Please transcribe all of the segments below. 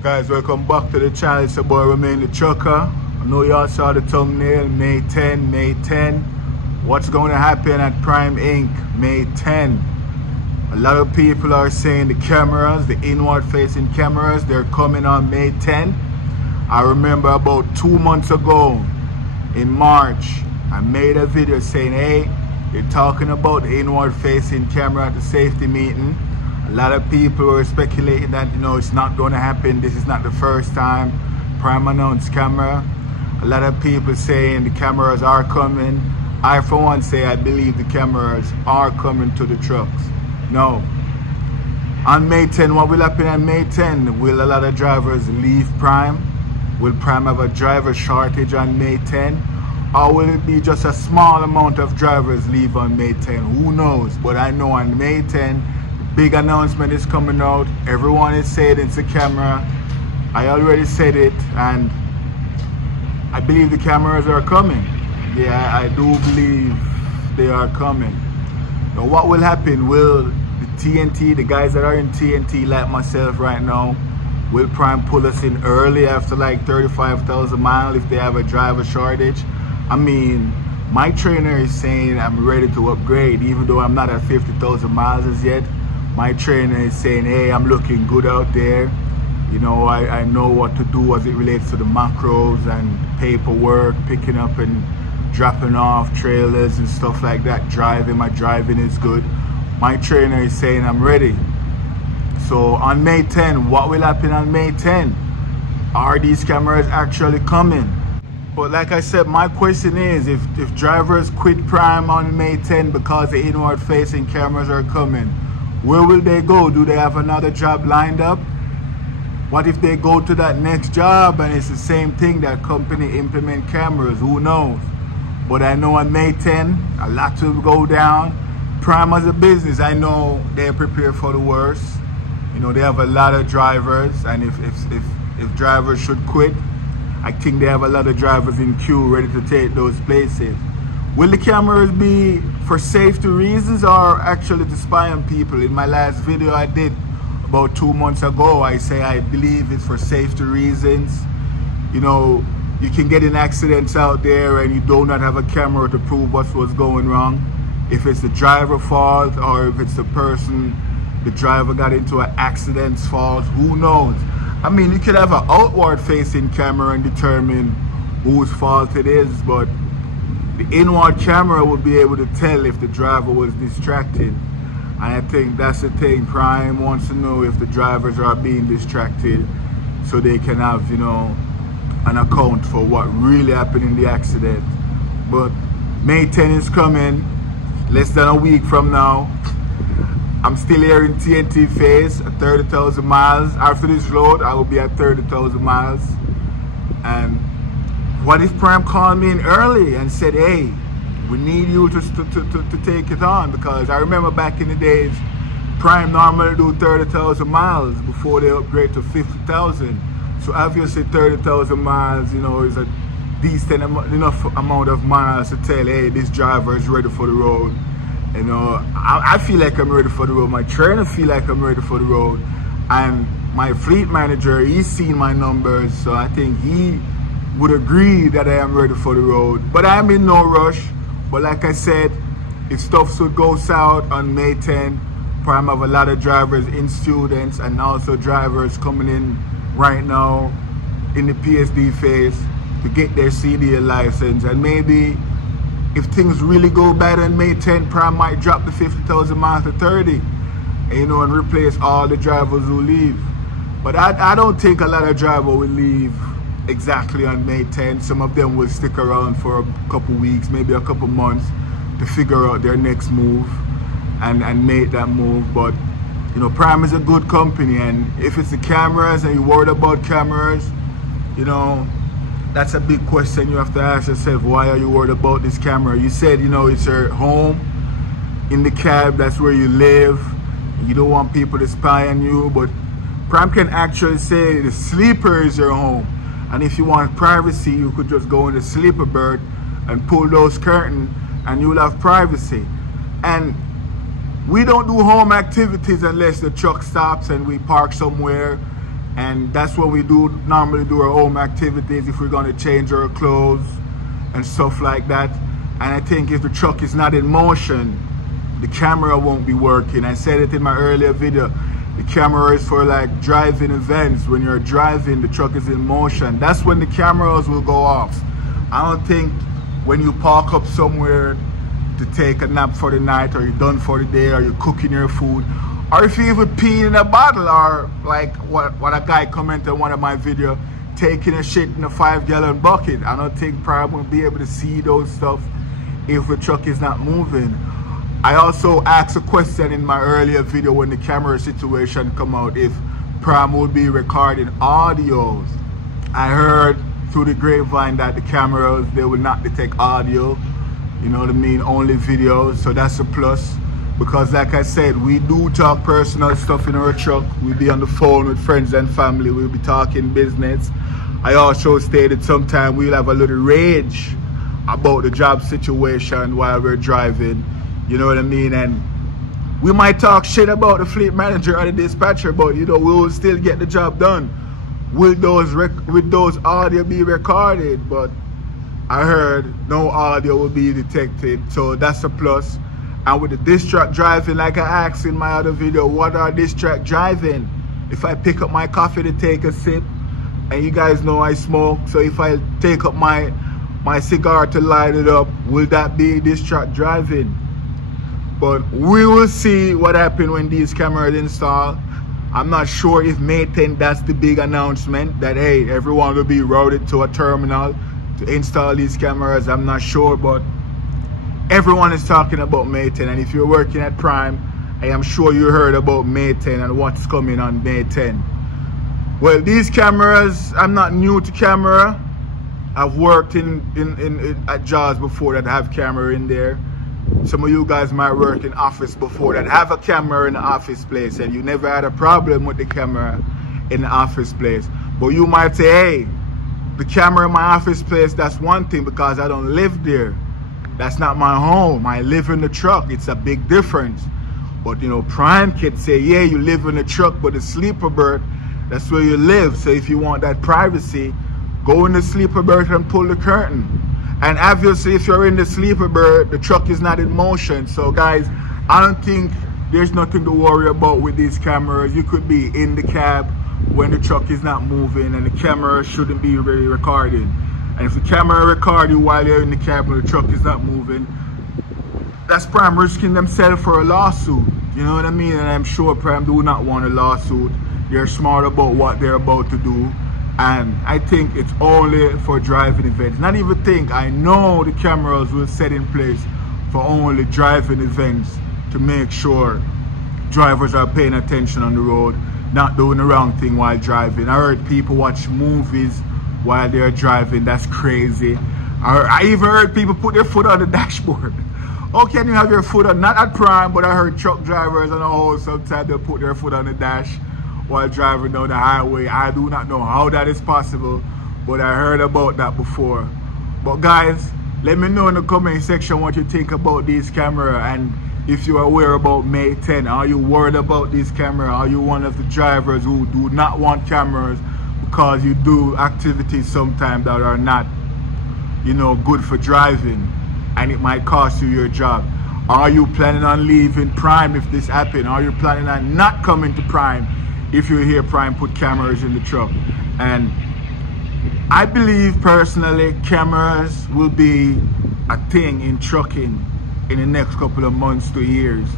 Guys, welcome back to the channel. It's your boy Remain the Trucker. I know y'all saw the thumbnail, May 10. What's going to happen at Prime Inc. May 10? A lot of people are saying the cameras, the inward facing cameras, they're coming on May 10. I remember about 2 months ago in March, I made a video saying, hey, you're talking about the inward facing camera at the safety meeting. A lot of people were speculating that, it's not going to happen. This is not the first time Prime announced camera. A lot of people saying the cameras are coming. I, for one, say I believe the cameras are coming to the trucks. No. On May 10, what will happen on May 10? Will a lot of drivers leave Prime? Will Prime have a driver shortage on May 10? Or will it be just a small amount of drivers leave on May 10? Who knows? But I know on May 10, big announcement is coming out. Everyone is saying it's a camera. I already said it, and I believe the cameras are coming. Yeah, I do believe they are coming. Now, what will happen? Will the TNT, the guys that are in TNT like myself right now, will Prime pull us in early after like 35,000 miles if they have a driver shortage? I mean, my trainer is saying I'm ready to upgrade, even though I'm not at 50,000 miles as yet. My trainer is saying, hey, I'm looking good out there. I know what to do as it relates to the macros and paperwork, picking up and dropping off trailers and stuff like that. My driving is good. My trainer is saying I'm ready. So on May 10, what will happen on May 10? Are these cameras actually coming? But like I said, my question is, if drivers quit Prime on May 10 because the inward facing cameras are coming, where will they go? Do they have another job lined up? What if they go to that next job and it's the same thing, that company implement cameras? Who knows? But I know on May 10, a lot will go down. Prime as a business, I know they're prepared for the worst. They have a lot of drivers, and if drivers should quit, I think they have a lot of drivers in queue ready to take those places. Will the cameras be for safety reasons or actually to spy on people? In my last video I did about 2 months ago, I say I believe it's for safety reasons. You can get in accidents out there and you do not have a camera to prove what's going wrong. If it's the driver's fault or if it's the driver got into an accident's fault, who knows? I mean, you could have an outward facing camera and determine whose fault it is, but the inward camera would be able to tell if the driver was distracted. And I think that's the thing. Prime wants to know if the drivers are being distracted so they can have, an account for what really happened in the accident. But May 10 is coming, less than a week from now. I'm still here in TNT Phase at 30,000 miles. After this load, I will be at 30,000 miles. And what if Prime called me in early and said, hey, we need you to take it on? Because I remember back in the days, Prime normally do 30,000 miles before they upgrade to 50,000. So obviously 30,000 miles, is a decent enough amount of miles to tell, hey, this driver is ready for the road. I feel like I'm ready for the road. My trainer feel like I'm ready for the road. And my fleet manager, he's seen my numbers, so I think he would agree that I am ready for the road. But I'm in no rush. But like I said, if stuff should go south on May 10, Prime have a lot of drivers in students and also drivers coming in right now in the PSD phase to get their CDL license. And maybe if things really go bad on May 10, Prime might drop the 50,000 miles to 30, and replace all the drivers who leave. But I don't think a lot of drivers will leave exactly on May 10. Some of them will stick around for a couple weeks, maybe a couple months, to figure out their next move and make that move. But Prime is a good company, and if it's the cameras and you're worried about cameras, that's a big question you have to ask yourself. Why are you worried about this camera? You said, it's your home, in the cab, that's where you live. You don't want people to spy on you, but Prime can actually say the sleeper is your home. And if you want privacy, you could just go in the sleeper berth and pull those curtains and you'll have privacy. And we don't do home activities unless the truck stops and we park somewhere and that's what we do normally do our home activities if we're going to change our clothes and stuff like that. And I think if the truck is not in motion, the camera won't be working. I said it in my earlier video. The camera is for like driving events. When you're driving, the truck is in motion. That's when the cameras will go off. I don't think when you park up somewhere to take a nap for the night, or you're done for the day, or you're cooking your food, or if you even pee in a bottle, or like what a guy commented on one of my videos, taking a shit in a 5-gallon bucket. I don't think Prime will be able to see those stuff if the truck is not moving. I also asked a question in my earlier video when the camera situation come out, if Prime would be recording audios. I heard through the grapevine that the cameras, they will not detect audio, you know what I mean, only videos. So that's a plus, because like I said, we do talk personal stuff in our truck. We'll be on the phone with friends and family, we'll be talking business. I also stated sometime we'll have a little rage about the job situation while we're driving, you know what I mean, and we might talk shit about the fleet manager or the dispatcher, but you know, we will still get the job done. Will those audio be recorded? But I heard no audio will be detected, so that's a plus. And with the diss track driving, like I asked in my other video, what are diss track driving? If I pick up my coffee to take a sip, and you guys know I smoke, so if I take up my cigar to light it up, will that be diss track driving? But we will see what happens when these cameras install. I'm not sure if May 10th, that's the big announcement that, hey, everyone will be routed to a terminal to install these cameras. I'm not sure, but everyone is talking about May 10th. And if you're working at Prime, I am sure you heard about May 10th and what's coming on May 10th. Well, these cameras, I'm not new to camera. I've worked at jobs before that have camera in there. Some of you guys might work in office before that have a camera in the office place, and you never had a problem with the camera in the office place. But you might say, hey, the camera in my office place, that's one thing because I don't live there. That's not my home. I live in the truck. It's a big difference. But you know, Prime kids say, yeah, you live in the truck, but the sleeper berth, that's where you live. So if you want that privacy, go in the sleeper berth and pull the curtain. And obviously, if you're in the sleeper berth, the truck is not in motion. So guys, I don't think there's nothing to worry about with these cameras. You could be in the cab when the truck is not moving, and the camera shouldn't be really recording. And if the camera records you while you're in the cab when the truck is not moving, that's Prime risking themselves for a lawsuit. You know what I mean? And I'm sure Prime do not want a lawsuit. They're smart about what they're about to do. And I think it's only for driving events. Not even think, I know the cameras will set in place for only driving events to make sure drivers are paying attention on the road, not doing the wrong thing while driving. I heard people watch movies while they're driving. That's crazy. I even heard people put their foot on the dashboard. Oh, can you have your foot on? Not at Prime, but I heard truck drivers on the whole sometimes they'll put their foot on the dash while driving down the highway. I do not know how that is possible, but I heard about that before. But guys, let me know in the comment section what you think about these cameras, and if you are aware about May 10. Are you worried about these cameras? Are you one of the drivers who do not want cameras because you do activities sometimes that are not, you know, good for driving, and it might cost you your job? Are you planning on leaving Prime if this happens? Are you planning on not coming to Prime if you hear Prime put cameras in the truck? And I believe personally cameras will be a thing in trucking in the next couple of months to years.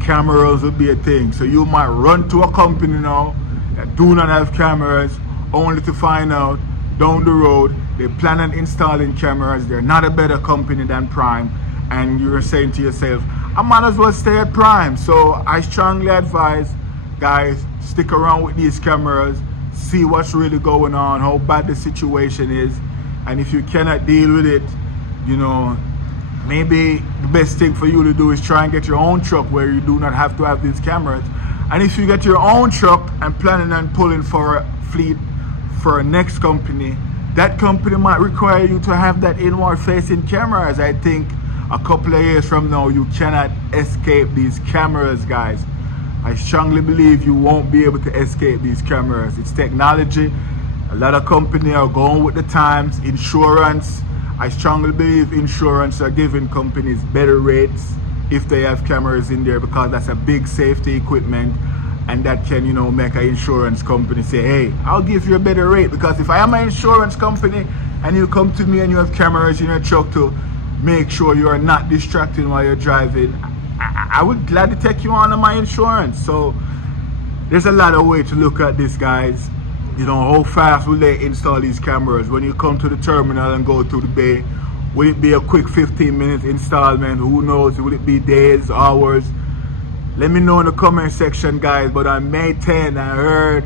Cameras will be a thing. So you might run to a company now that do not have cameras, only to find out down the road they plan on installing cameras. They're not a better company than Prime, and you're saying to yourself, I might as well stay at Prime. So I strongly advise, guys, stick around with these cameras, see what's really going on, how bad the situation is, and if you cannot deal with it, you know, maybe the best thing for you to do is try and get your own truck where you do not have to have these cameras. And if you get your own truck and planning on pulling for a fleet for a next company, that company might require you to have that inward facing cameras. I think a couple of years from now you cannot escape these cameras, guys. I strongly believe you won't be able to escape these cameras. It's technology. A lot of companies are going with the times. Insurance, I strongly believe insurance are giving companies better rates if they have cameras in there, because that's a big safety equipment, and that can, you know, make an insurance company say, hey, I'll give you a better rate. Because if I am an insurance company and you come to me and you have cameras in your truck to make sure you are not distracting while you're driving, I would gladly take you on my insurance. So there's a lot of ways to look at this, guys. You know, how fast will they install these cameras? When you come to the terminal and go through the bay, will it be a quick 15-minute installment? Who knows? Will it be days, hours? Let me know in the comment section, guys. But on May 10, I heard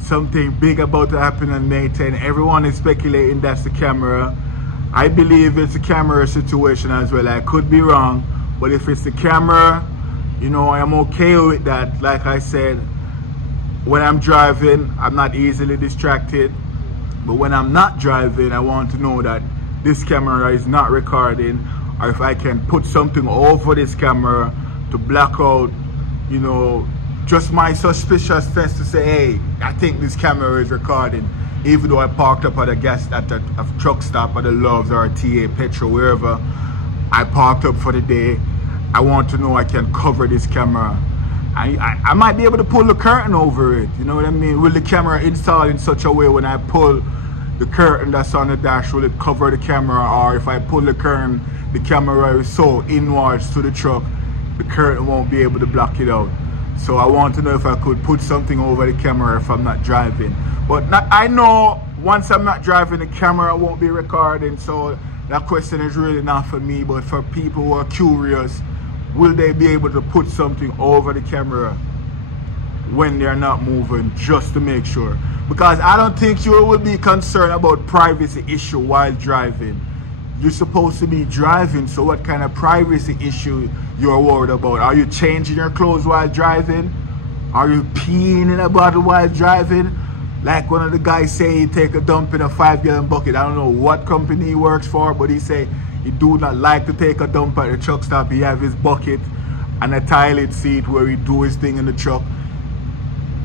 something big about to happen on May 10. Everyone is speculating that's the camera. I believe it's a camera situation as well. I could be wrong, but if it's the camera, you know, I am okay with that. Like I said, when I'm driving, I'm not easily distracted. But when I'm not driving, I want to know that this camera is not recording, or if I can put something over this camera to block out, you know, just my suspiciousness to say, hey, I think this camera is recording. Even though I parked up at a truck stop at the Loves or a TA Petrol, wherever I parked up for the day, I want to know I can cover this camera. I might be able to pull the curtain over it, you know what I mean? Will the camera install in such a way when I pull the curtain that's on the dash, will it cover the camera? Or if I pull the curtain, the camera is so inwards to the truck, the curtain won't be able to block it out. So I want to know if I could put something over the camera if I'm not driving. But I know once I'm not driving, the camera won't be recording, so that question is really not for me. But for people who are curious, will they be able to put something over the camera when they're not moving, just to make sure? Because I don't think you will be concerned about privacy issue while driving. You're supposed to be driving, so what kind of privacy issue you're worried about? Are you changing your clothes while driving? Are you peeing in a bottle while driving? Like one of the guys say he take a dump in a 5-gallon bucket. I don't know what company he works for, but he say he do not like to take a dump at the truck stop. He have his bucket and a toilet seat where he do his thing in the truck.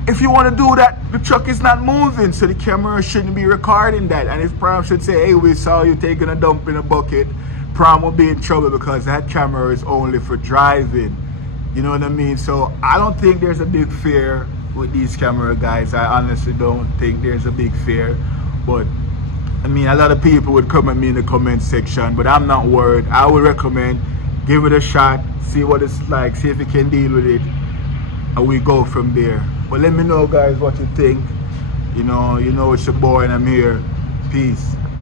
If you want to do that, the truck is not moving, so the camera shouldn't be recording that. And if Pram should say, hey, we saw you taking a dump in a bucket, Pram will be in trouble because that camera is only for driving. You know what I mean? So I don't think there's a big fear with these camera, guys. I honestly don't think there's a big fear. But I mean, a lot of people would come at me in the comment section, but I'm not worried. I would recommend give it a shot, see what it's like, see if you can deal with it, and we go from there. But let me know, guys, what you think. You know it's your boy and I'm here. Peace.